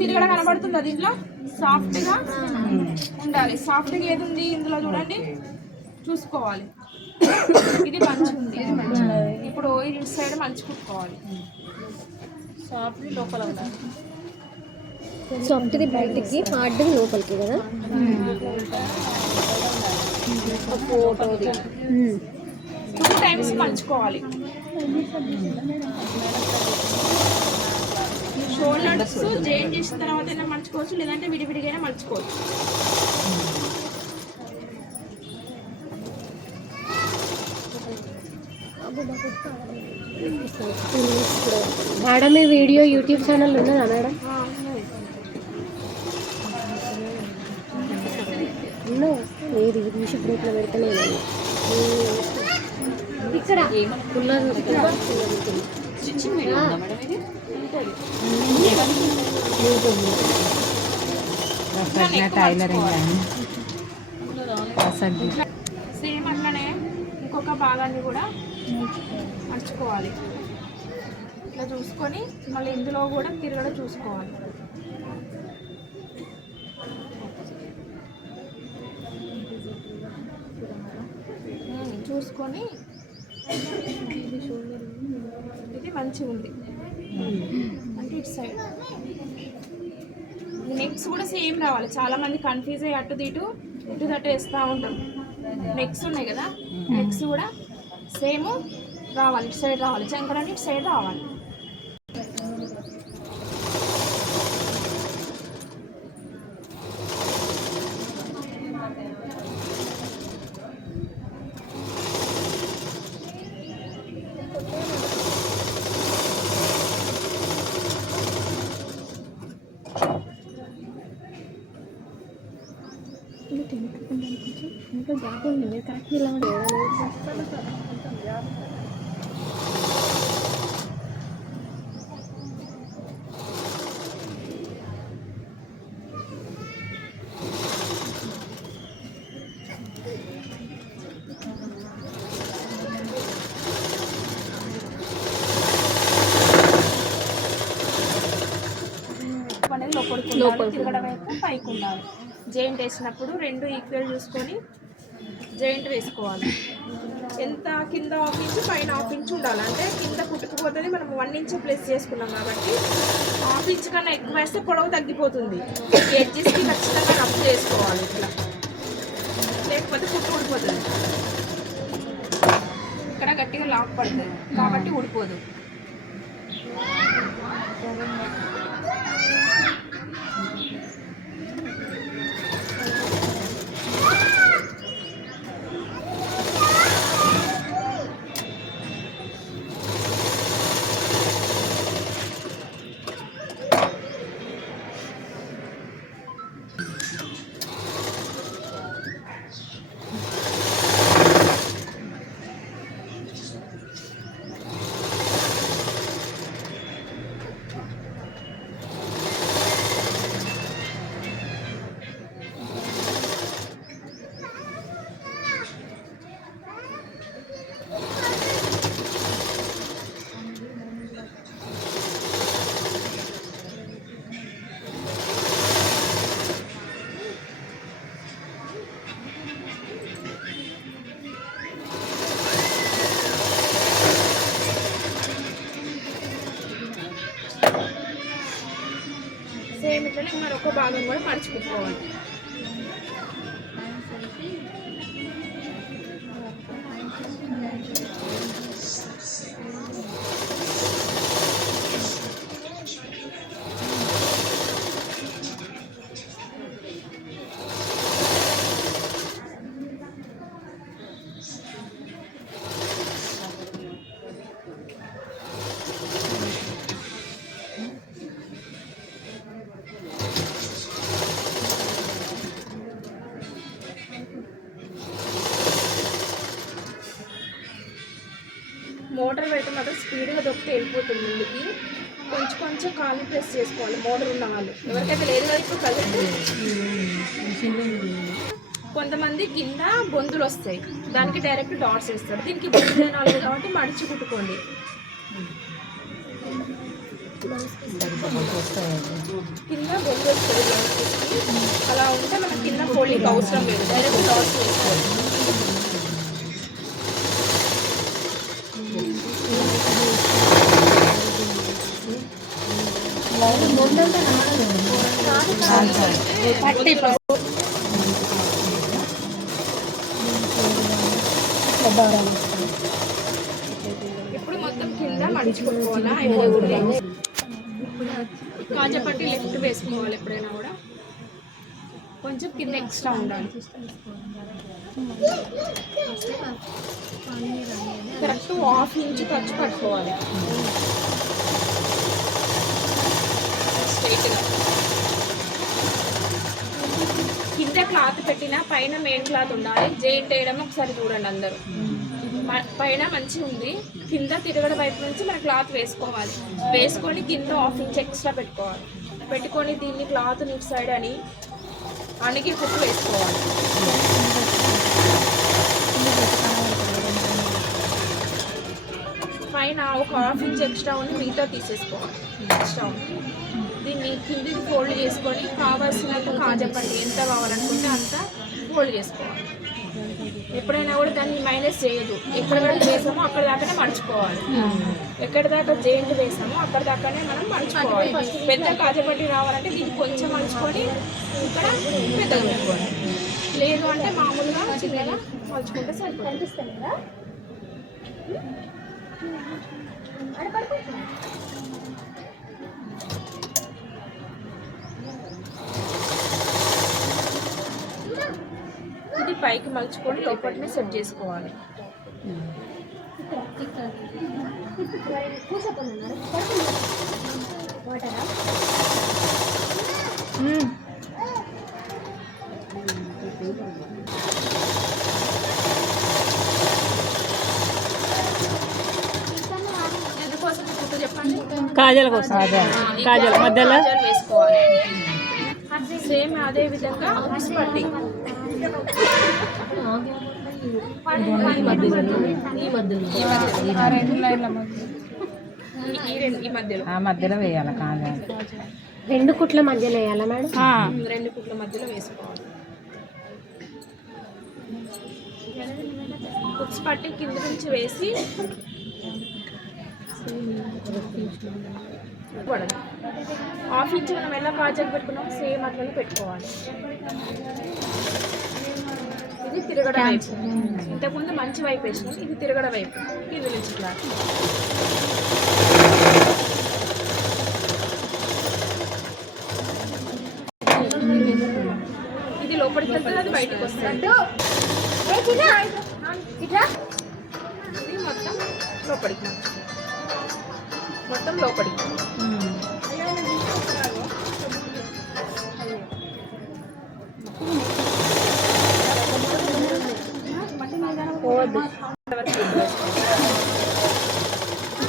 తిరగడ కనబడుతుందా దీంట్లో సాఫ్ట్ గా ఉండాలి. సాఫ్ట్ గా ఏది ఉంది ఇందులో చూడండి, చూసుకోవాలి. ఇది మంచిగా ఉంది. ఇప్పుడు ఇటు సైడ్ మంచి కుట్టుకోవాలి. సాఫ్ట్ లోపల ఉండాలి. సాఫ్ట్ది బయటికి, హార్డ్ది లోపలికి కదా. ఫోటోది 2 టైమ్స్ పంచుకోవాలి. షోల్డర్స్ జాయిన్ చేసిన తర్వాత అయినా మర్చుకోవచ్చు, లేదంటే విడివిడిగా మర్చుకోవచ్చు. మేడం మీ వీడియో యూట్యూబ్ ఛానల్ ఉన్నదా మేడం? లేదు, నిమిషం గ్రూప్లో పెడతానే ఇక్కడ సేమ్ అట్లనే ఇంకొక భాగాన్ని కూడా మర్చుకోవాలి. ఇట్లా చూసుకొని మళ్ళీ ఇందులో కూడా తిరగడ చూసుకోవాలి. చూసుకొని ఇది మంచిగా ఉంది అంటే ఇటు సైడ్ నెక్స్ కూడా సేమ్ రావాలి. చాలా మంది కన్ఫ్యూజ్ అయ్యి అటు ఇటు తట్టు వేస్తూ ఉంటాం. నెక్స్ ఉన్నాయి కదా, నెక్స్ కూడా సేమ్ రావాలి, ఇటు సైడ్ రావాలి. చంకరాన్ని ఇటు సైడ్ రావాలి. ఇంకా జాబ్ ఉంది, మీరు కరెక్ట్ ఇలా అనేది లోపలికి తిరగడం అయితే పైకి ఉండాలి. జాయింట్ వేసినప్పుడు 2 ఈక్వల్ చూసుకొని జాయింట్ వేసుకోవాలి. ఎంత కింద 1 ఇంచ్ పైన 1 ఇంచ్ ఉండాలి. అంటే కింద కుట్టుకుపోతుంది. మనం 1 ఇంచ్ ప్లేస్ చేసుకున్నాం కాబట్టి 1/2 ఇంచ్ కన్నా ఎక్కువ వేస్తే పొడవు తగ్గిపోతుంది. ఎడ్జెస్కి ఖచ్చితంగా రఫ్ చేసుకోవాలి ఇట్లా, లేకపోతే కుట్టు ఊడిపోతుంది. ఇక్కడ గట్టిగా లాక్ పడుతుంది కాబట్టి ఊడిపోదు. సేమ్ ఇట్లనే మరొక భాగం కూడా మర్చిపోవాలి. మోటార్ పెడితే మాత్రం స్పీడ్గా దొక్కితే వెళ్ళిపోతుంది ముందుకి. కొంచెం కొంచెం కాలు ప్రెస్ చేసుకోవాలి మోటార్ ఉన్న వాళ్ళు. ఎవరికైతే లేదు కదా ఇప్పుడు ప్రజెంట్. కొంతమంది కింద బొందులు వస్తాయి, దానికి డైరెక్ట్ డాట్స్ వేస్తారు. దీనికి బొందు కాబట్టి మడిచి కుట్టుకోండి. కింద గొంతు వస్తుంది బ్లౌజ్ పీస్కి. అలా ఉంటే మనకి కింద ఫోల్డింగ్ అవసరం లేదు, డైరెక్ట్ డాట్స్ వేసుకోవాలి. ఇప్పుడు మొత్తం కింద మడుచుకోవాలా అయిపోతుంది. కాజాపట్టి లెఫ్ట్ వేసుకోవాలి. ఎప్పుడైనా కూడా కొంచెం కింద ఎక్స్ట్రా ఉండాలి. కరెక్ట్ 1/2 ఇంచ్ ఖర్చు పట్టుకోవాలి స్ట్రైట్గా. కింద క్లాత్ పెట్టినా పైన మెయిన్ క్లాత్ ఉండాలి. జెయింట్ వేయడం ఒకసారి చూడండి అందరూ. పైన మంచిగా ఉంది, కింద తిరగడ వైపు నుంచి మన క్లాత్ వేసుకోవాలి. వేసుకొని కింద 1/2 ఇంచ్ ఎక్స్ట్రా పెట్టుకోవాలి. పెట్టుకొని దీన్ని క్లాత్ ఇటు సైడ్ అని అణిగి కుట్టు వేసుకోవాలి. పైన ఒక 1/2 ఇంచ్ ఎక్స్ట్రా ఉంది, మిగతా తీసేసుకోవాలి. ఎక్స్ట్రా ఉంది దీన్ని కిందికి ఫోల్డ్ చేసుకొని కావాల్సినంత కాజాపట్టి ఎంత కావాలనుకుంటే అంత ఫోల్డ్ చేసుకోవాలి. ఎప్పుడైనా కూడా దాన్ని మైనస్ చేయదు. ఎక్కడ వరకు వేసామో అక్కడ దాకానే మడుచుకోవాలి. ఎక్కడ దాకా జెయింట్ వేసామో అక్కడ దాకానే మనం మడుచుకోవాలి. పెద్ద కాజాపట్టి రావాలంటే దీన్ని కొంచెం మడుచుకొని ఇక్కడ పెద్దగా పెట్టుకోవాలి. లేదు అంటే మామూలుగా చిన్నగా మలుచుకుంటే సరిపోతుంది. ఇది పైకి మలుచుకొని లోపలిని సెట్ చేసుకోవాలి. ఎందుకోసం కుట్టు చెప్పండి. కాజల కోసం కాజల మధ్యలో వేసుకోవాలి. సేమ్ అదే విధంగా పట్టి మధ్యలో వేయాలి. కాజల 2 కుట్ల మధ్యలో వేయాలా మేడం? 2 కుట్ల మధ్యలో వేసుకోవాలి. కుక్స్ పట్టి కింద నుంచి వేసి 1/2 ఇంచ్ మనం ఎలా కాజాలు పెట్టుకున్నాం సేమ్ అట్లనే పెట్టుకోవాలి. ఇది తిరగడ వైపు. ఇంతకుముందు మంచి వైపు వేసినాం, ఇది తిరగడ వైపు. కింద నుంచి క్లాత్ ఇది లోపలికి వెళ్తుంది, అది బయటకు వస్తుంది. ఇది మొత్తం లోపలికి మొత్తం లోపలికి.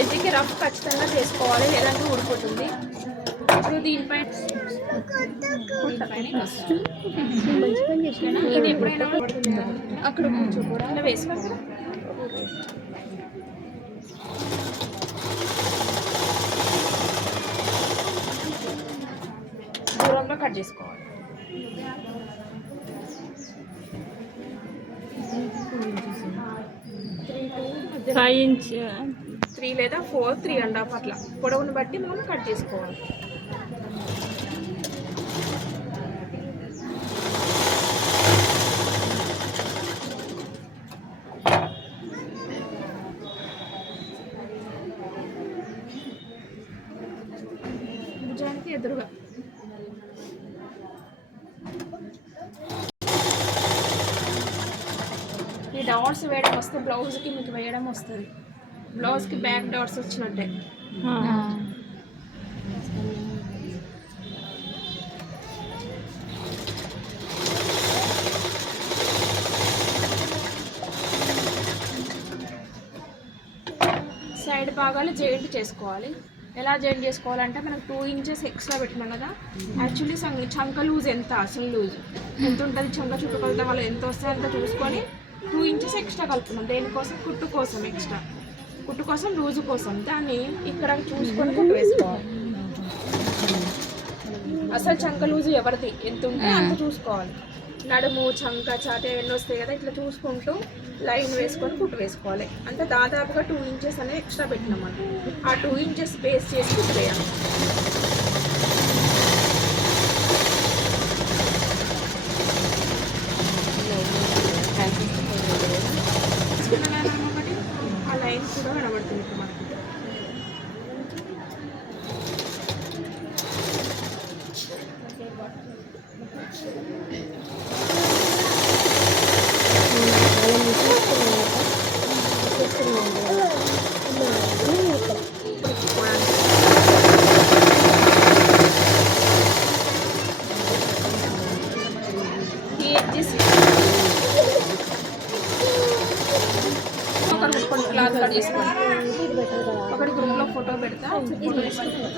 ఎడ్జ్కి రఫ్ ఖచ్చితంగా చేసుకోవాలి, లేదంటే ఊడిపోతుంది. ఇప్పుడు దీనిపై ఇది ఎప్పుడైనా అక్కడ కొంచెం కూడా వేసుకోవాలి. దూరంలో కట్ చేసుకోవాలి. 5 ఇంచ్ 3 లేదా 4, 3.5 అట్లా పొడవును బట్టి మనం కట్ చేసుకోవాలి. భుజానికి ఎదురుగా ఈ డాట్స్ వేయడం వస్తే బ్లౌజ్కి మీకు వేయడం వస్తుంది. బ్లౌజ్కి బ్యాక్ డాట్స్ వచ్చినట్టే. సైడ్ భాగాలు జాయింట్ చేసుకోవాలి. ఎలా జాయింట్ చేసుకోవాలంటే మనకు 2 ఇంచెస్ ఎక్స్ట్రా పెట్టినాం కదా. యాక్చువల్లీ చంక లూజ్ ఎంత, అసలు లూజ్ ఎంత ఉంటుంది, చంక చుట్టుకొలత వాళ్ళు ఎంత వస్తే అంత చూసుకొని 2 ఇంచెస్ ఎక్స్ట్రా కలుపుతున్నాం. దేనికోసం? కుట్టు కోసం, ఎక్స్ట్రా కుట్టు కోసం, లూజు కోసం. దాన్ని ఇక్కడ చూసుకొని కుట్టు వేసుకోవాలి. అసలు చంక లూజు ఎవరిది ఎంత ఉంటే అంత చూసుకోవాలి. నడుము చంక ఛాతీ అవన్నీ వస్తాయి కదా, ఇట్లా చూసుకుంటూ లైన్ వేసుకొని కుట్టు వేసుకోవాలి. అంటే దాదాపుగా 2 ఇంచెస్ అనేది ఎక్స్ట్రా పెట్టినాం మనం. ఆ 2 ఇంచెస్ బేస్ చేసి కుట్టు వేయాలి. ఆ లైన్ కూడా కనబడుతుంది ఇప్పుడు మనకి. ఈ edges కొన్ని క్లాత్ కట్ చేసుకోండి. ఒకటి గ్రూప్లో ఫోటో పెడతా, ఫోటో తీసుకుంటా.